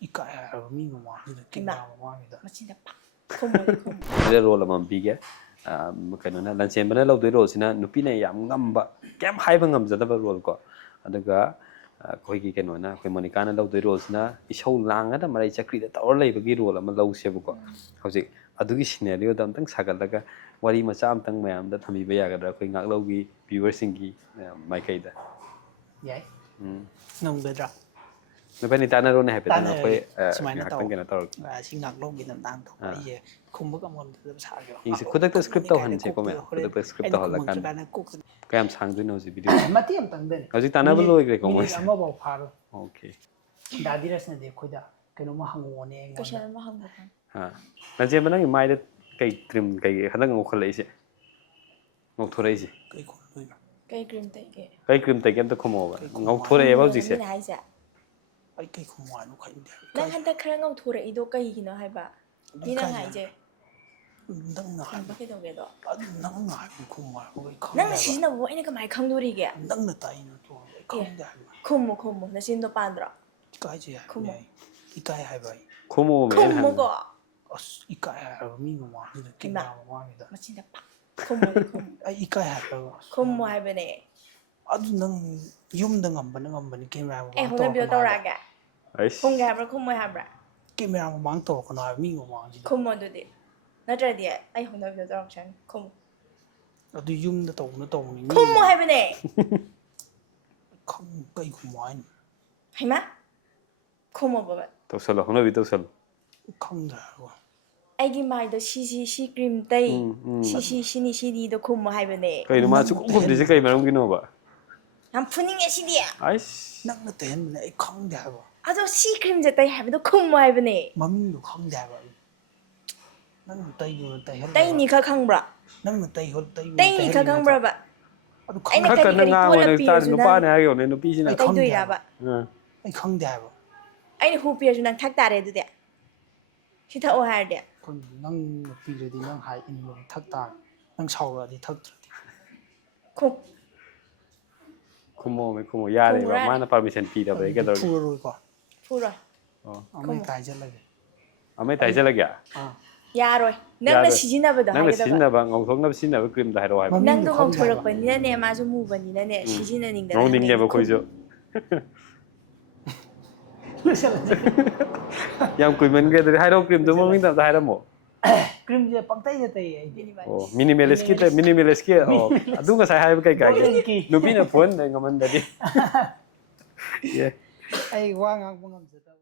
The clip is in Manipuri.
이까야 미고 마니다 김나 마니다 마친다 팍 콤모리 콤 ꯔꯣꯜ ꯑꯃ ꯄꯤꯒꯦ ꯀꯩꯅꯣꯅ ꯂꯟꯆꯦꯟꯕꯅ ꯂꯧꯗꯣꯏ ꯔꯣꯜꯁꯤꯅ ꯅꯨꯄꯤꯅ ꯌꯥꯝ ꯉꯝꯕ ꯀꯩꯝ ꯍꯥꯏꯕ ꯉꯝꯖꯗꯕ ꯔꯣꯜ ꯀꯣ ꯑꯗꯨꯒ ꯑꯩꯈꯣꯏꯒꯤ ꯀꯩꯅꯣꯅ ꯑꯩꯈꯣꯏ ꯃꯣꯅꯤꯀꯥꯅ ꯂꯧꯗꯣꯏ ꯔꯣꯜꯁꯤꯅ ꯏꯁꯧ ꯂꯥꯡꯉꯒ ꯃꯔꯩ ꯆꯀ꯭ꯔꯤꯗ ꯇꯧꯔ ꯂꯩꯕꯒꯤ ꯔꯣꯜ ꯑꯃ ꯂꯧꯁꯦꯕꯀꯣ ꯍꯧꯖꯤꯛ ꯑꯗꯨꯒꯤ ꯁꯤꯅꯦꯔꯤꯑꯣꯗ ꯑꯝꯇꯪ ꯁꯥꯒꯠꯂꯒ ꯋꯥꯔꯤ ꯃꯆꯥ ꯑꯝꯇꯪ ꯃꯌꯥꯝꯗ ꯊꯝꯕꯤꯕ ꯌꯥꯒꯗ꯭ꯔꯥ ꯑꯩꯈꯣꯏ ꯉꯥꯛꯂꯧꯒꯤ ꯚ꯭ꯌꯨꯋꯔꯁꯤꯡꯒꯤ ꯃꯥꯏꯀꯩꯗ ꯌꯥꯏ ꯉꯝꯒꯗ꯭ꯔꯥ ꯅꯕꯥꯅꯤ ꯇꯥꯟꯅꯔꯣꯅꯦ ꯍꯥꯏꯐꯦꯠꯇꯪ ꯑꯩꯈꯣꯏ ꯁꯨꯃꯥꯏꯅ ꯉꯥꯏꯍꯥꯛꯇꯪ ꯀꯩꯅꯣ ꯇꯧꯔꯒꯦ ꯇꯧ ꯁꯤ ꯉꯥꯛꯂꯧꯒꯤ ꯃꯇꯥꯡ ꯊꯣꯛꯄ ꯑꯩꯁꯦ ꯈꯨꯝꯕꯒ ꯉꯝꯗꯕ ꯁꯥꯒꯦꯕ ꯌꯦꯡꯁꯤ ꯈꯨꯗꯛꯇ ꯁꯀ꯭ꯔꯤꯞ ꯇꯧꯍꯟꯁꯦꯀꯣ ꯃꯌꯥꯝ ꯈꯨꯗꯛꯇ ꯁꯀ꯭ꯔꯤꯞ ꯇꯧꯍꯜꯂꯀꯥꯟꯗ ꯀꯌꯥꯝ ꯁꯥꯡꯗꯣꯏꯅꯣ ꯍꯧꯖꯤꯛ ꯚꯤꯗꯤꯑꯣ ꯃꯇꯦꯛ ꯑꯃꯇꯪꯗꯅꯤ ꯍꯧꯖꯤꯛ ꯇꯥꯟꯅꯕ ꯂꯣꯏꯈ꯭ꯔꯦꯀꯣ ꯃꯤꯅꯤꯠ ꯃꯣꯏꯁꯦ ꯑꯃꯐꯥꯎ ꯐꯥꯔꯣꯏ ꯑꯣꯀꯦ ꯗꯥꯗꯤꯔꯁꯅꯗꯤ ꯑꯩꯈꯣꯏꯗ ꯀꯩꯅꯣꯝꯃ ꯍꯪꯉꯛꯑꯣꯅꯦ ꯀꯣꯏꯁꯟ ꯑꯩꯉꯣꯟꯗ ꯑꯃ ꯍꯪꯕ ꯂꯟꯆꯦꯟꯕ ꯅꯪꯒꯤ ꯃꯥꯏꯗ ꯀꯩ ꯀ꯭ꯔꯤꯝ ꯀꯩ ꯍꯟꯗꯛ ꯉꯧꯈꯠꯂꯛꯏꯁꯦ ꯉꯧꯊꯣꯔꯛꯏꯁꯦ ꯀꯩ ꯈꯨꯝꯗꯣꯏꯅꯣ ꯀꯩ ꯀ꯭ꯔꯤꯝ ꯇꯩꯒꯦ ꯀꯩ ꯀ꯭ꯔꯤꯝ ꯇꯩꯒꯦ ꯑꯝꯇ ꯈꯨꯝꯃꯛꯑꯣꯕ ꯈꯨꯝꯃꯣ ꯉꯧꯊꯣꯔꯛꯑꯦꯕ ꯍꯧꯖꯤꯛꯁꯦ ꯃꯤꯅ ꯍꯥꯏꯁꯦ ꯑꯩ ꯀꯩ ꯈꯨꯝꯃꯣ ꯍꯥꯏꯅꯣ ꯈꯪꯗꯦ ꯅꯪ ꯍꯟꯗꯛ ꯈꯔ ꯉꯧꯊꯣꯔꯛꯏꯗꯣ ꯀꯩꯒꯤꯅꯣ ꯍꯥꯏꯕ ꯃꯤꯅ ꯍꯥꯏꯁꯦ ꯅꯪꯅ ꯈꯨꯝꯕ ꯍꯥꯏꯕ ꯀꯩꯗꯧꯒꯦꯗꯣ ꯑꯗꯨ ꯅꯪꯅ ꯍꯥꯏꯕ ꯈꯨꯝꯃꯣ ꯍꯥꯏꯕ ꯑꯩ ꯈꯪꯗꯦ ꯅꯪꯅ ꯍꯥꯏꯕ ꯁꯤꯖꯤꯟꯅꯕꯕꯨ ꯑꯩꯅ ꯀꯃꯥꯏꯅ ꯈꯪꯗꯣꯔꯤꯒꯦ ꯅꯪꯅ ꯇꯥꯛꯏ ꯅꯠꯇ꯭ꯔꯣ ꯑꯩ ꯑꯦ ꯈꯪꯗꯦ ꯍꯥꯏꯕ ꯈꯨꯝꯃꯨ ꯅꯆꯤꯟꯗꯣ ꯄꯥꯟꯗ꯭ꯔꯣ ꯏꯀꯥꯏꯖꯩ ꯍꯥꯏꯕꯅꯦ ꯈꯨꯝꯃꯨ ꯑꯩ ꯏꯀꯥꯏ ꯍꯥꯏꯕ ꯑꯩ ꯈꯨꯝꯃꯛꯑꯣꯃꯦ ꯑꯩꯅ ꯈꯨꯝꯃꯨꯀꯣ ꯍꯪꯕ ꯏꯀꯥꯏ ꯍꯥꯏꯕ ꯃꯤ ꯃꯃꯥꯡꯁꯤꯗ ꯍꯩꯃꯥ ꯀꯦꯃꯦꯔꯥ ꯃꯃꯥꯡꯁꯤꯗ ꯃꯆꯤꯟꯗ ꯄꯥꯛ ꯈꯨꯝꯃꯣꯗꯤ ꯈꯨꯝꯃꯨ ꯑꯩ ꯏꯀꯥꯏ ꯍꯥꯏꯕ ꯈꯨꯝꯃꯨ ꯍꯥꯏꯕꯅꯦ ꯑꯗꯨ ꯅꯪ ꯌꯨꯝꯗ ꯉꯝꯕꯅꯤ ꯀꯦꯃꯦꯔꯥ ꯑꯩ ꯃꯃꯥꯡ ꯍꯧꯅꯕꯤꯗꯣ ꯇꯧꯔꯛꯀꯅꯣ ꯍꯥꯏꯕ ꯇꯧꯔꯛꯑꯒꯦ ꯈꯨꯝꯒꯦ ꯍꯥꯏꯕ꯭ꯔꯥ ꯈꯨꯝꯃꯣꯏ ꯍꯥꯏꯕ꯭ꯔꯥ ꯀꯦꯃꯦꯔꯥ ꯃꯃꯥꯡ ꯇꯧꯔꯛꯀꯅꯣ ꯍꯥꯏꯕ ꯃꯤ ꯃꯃꯥꯡꯁꯤꯗ ꯈꯨꯝꯃꯣ ꯑꯗꯨꯗꯤ ꯅꯠꯇ꯭ꯔꯗꯤ ꯑꯩ ꯍꯧꯅꯕꯤꯗꯣ ꯇꯧꯔꯛꯁꯅꯤ ꯈꯨꯝꯃꯨ ꯑꯗꯨ ꯌꯨꯝꯗ ꯇꯧꯕꯅꯤ ꯃꯤ ꯈꯨꯝꯃꯨ ꯃꯃꯥꯡ ꯍꯥꯏꯕꯅꯦ ꯀꯩ ꯈꯨꯝꯃꯣ ꯍꯥꯏꯅꯣ ꯍꯩꯃꯥ ꯈꯨꯝꯃꯣꯕ ꯇꯧꯁꯜꯂꯣ ꯍꯧꯅꯕꯤ ꯇꯧꯁꯜꯂꯣ ꯈꯪꯗ꯭ꯔꯦ ꯍꯥꯏꯕ ꯑꯩꯒꯤ ꯃꯥꯏꯗꯣ ꯁꯤ ꯀ꯭ꯔꯤꯝ ꯇꯩ ꯎꯝ ꯁꯤꯅꯤꯗꯣ ꯈꯨꯝꯃꯣ ꯍꯥꯏꯕꯅꯦ ꯀꯩꯅꯣ ꯃꯥ ꯅꯪꯅ ꯁꯨꯛꯈꯨꯝ ꯈꯨꯝꯗ꯭ꯔꯤꯁꯦ ꯀꯩ ꯇꯩꯍꯟꯕꯅꯦ ꯃꯔꯝꯒꯤꯅꯣꯕ ꯌꯥꯝ ꯐꯨꯅꯤꯡꯉꯦ ꯁꯤꯗꯤ ꯑꯩꯁ ꯅꯪꯅ ꯇꯩꯍꯟꯕꯅꯦ ꯑꯩ ꯈꯪꯗꯦ ꯍꯥꯏꯕ ꯑꯗꯣ ꯁꯤ ꯀ꯭ꯔꯤꯝꯁꯦ ꯇꯩ ꯍꯥꯏꯕꯗꯣ ꯈꯨꯝꯃꯣ ꯍꯥꯏꯕꯅꯦ ꯃꯃꯤꯡꯗꯣ ꯈꯪꯗꯦ ꯍꯥꯏꯕ ꯑꯩ ꯅꯪꯅ ꯇꯩꯍꯜꯂꯒ ꯇꯩꯅꯤ ꯈꯔ ꯈꯪꯕ꯭ꯔꯥ ꯅꯪꯅ ꯇꯩꯅꯤ ꯈꯔ ꯇꯩꯍꯜꯂꯤ ꯅꯠꯇ꯭ꯔꯣ ꯈꯪꯕ꯭ꯔꯕ ꯑꯗꯨ ꯑꯩꯅ ꯈꯪꯗꯦ ꯈꯔ ꯀꯔꯤ ꯀꯟꯅ ꯀꯔꯤ ꯉꯥꯡꯉꯣꯅꯦ ꯇꯣꯠꯂ ꯇꯥꯔꯦ ꯄꯤꯔꯁꯨ ꯅꯪ ꯅꯨꯄꯥꯅꯦ ꯍꯥꯏꯌꯣꯅꯦ ꯅꯨꯄꯤꯁꯤꯅ ꯑꯩ ꯈꯪꯗꯦ ꯇꯩꯗꯣꯏꯔꯕ ꯍꯥꯏꯕ ꯑꯩ ꯈꯪꯗꯦ ꯍꯥꯏꯕ ꯑꯩꯅ ꯍꯨ ꯄꯤꯔꯁꯨ ꯅꯪ ꯊꯛ ꯇꯥꯔꯦ ꯑꯗꯨꯗꯤ ꯁꯤ ꯊꯛꯑꯣ ꯍꯥꯏꯔꯗꯤ ꯅꯪꯅ ꯄꯤꯔꯗꯤ ꯅꯪ ꯍꯥꯏ ꯏꯟꯕ ꯊꯛ ꯇꯥꯔꯦ ꯅꯪ ꯁꯥꯎꯔꯛꯑꯗꯤ ꯊꯛꯇ꯭ꯔꯗꯤ ꯈꯨꯝ ꯈꯨꯝꯃꯣꯃꯦ ꯈꯨꯝꯃꯣ ꯌꯥꯔꯦꯕ ꯈꯨꯝꯃꯨꯔꯥꯅꯦ ꯃꯥꯅ ꯄꯥꯔꯃꯤꯁꯟ ꯄꯤꯔꯕꯗꯤ ꯑꯗꯨꯗꯤ ꯀꯩꯗꯧꯔꯒꯦ ꯐꯨꯔꯔꯣꯏꯀꯣ ꯐꯨꯔꯣꯏ ꯑꯃ ꯈꯨꯝꯃꯨ ꯍꯦꯛꯇ ꯍꯥꯏꯖꯜꯂꯒꯦ ꯑꯃ ꯍꯦꯛꯇ ꯍꯥꯏꯖꯜꯂꯒꯦ ꯌꯥꯔꯣꯏ ꯅꯪꯅ ꯌꯥꯔꯣꯏ ꯁꯤꯖꯤꯟꯅꯕꯗꯣ ꯅꯪꯅ ꯍꯥꯏꯒꯗꯕ ꯁꯤꯖꯤꯟꯅꯕ ꯉꯧꯊꯣꯛꯅꯕ ꯁꯤꯖꯤꯟꯅꯕ ꯀ꯭ꯔꯤꯝꯗꯣ ꯍꯥꯏꯔꯛꯑꯣ ꯍꯥꯏꯕ ꯃꯃꯤꯡꯗꯣ ꯅꯪꯗꯣ ꯈꯪꯗꯦ ꯍꯥꯏꯕ ꯉꯧꯊꯣꯔꯛꯄꯅꯤꯅꯅꯦ ꯃꯥꯁꯨ ꯃꯨꯕꯅꯤꯅꯅꯦ ꯁꯤꯖꯤꯟꯅꯅꯤꯡꯗꯅ ꯉꯧꯅꯤꯡꯉꯦꯕ ꯍꯪꯉꯛꯏꯅꯦ ꯈꯨꯝꯃꯨ ꯑꯩꯈꯣꯏꯁꯨ ꯂꯣꯏꯁꯜꯂꯁꯦ ꯌꯥꯝ ꯀꯨꯏꯃꯟꯈ꯭ꯔꯦ ꯑꯗꯨꯗꯤ ꯍꯥꯏꯔꯛꯑꯣ ꯀ꯭ꯔꯤꯝꯗꯨ ꯃꯃꯤꯡꯗꯣ ꯑꯝꯇ ꯍꯥꯏꯔꯝꯃꯣ ꯀ꯭ꯔꯤꯝꯁꯦ ꯄꯪꯇꯩꯗ ꯇꯩꯌꯦ ꯑꯩꯗꯤ ꯑꯣ ꯃꯤꯅꯤꯃꯦꯂꯤꯁꯀꯤ ꯑꯣ ꯑꯗꯨ ꯉꯁꯥꯏ ꯍꯥꯏꯕ ꯀꯩ ꯀꯥꯏꯒꯦ ꯅꯨꯄꯤꯅ ꯐꯨꯍꯟ ꯉꯝꯍꯟꯗꯗꯤ ꯑꯩ ꯋꯥ ꯉꯥꯡꯕ ꯉꯝꯖꯗꯕ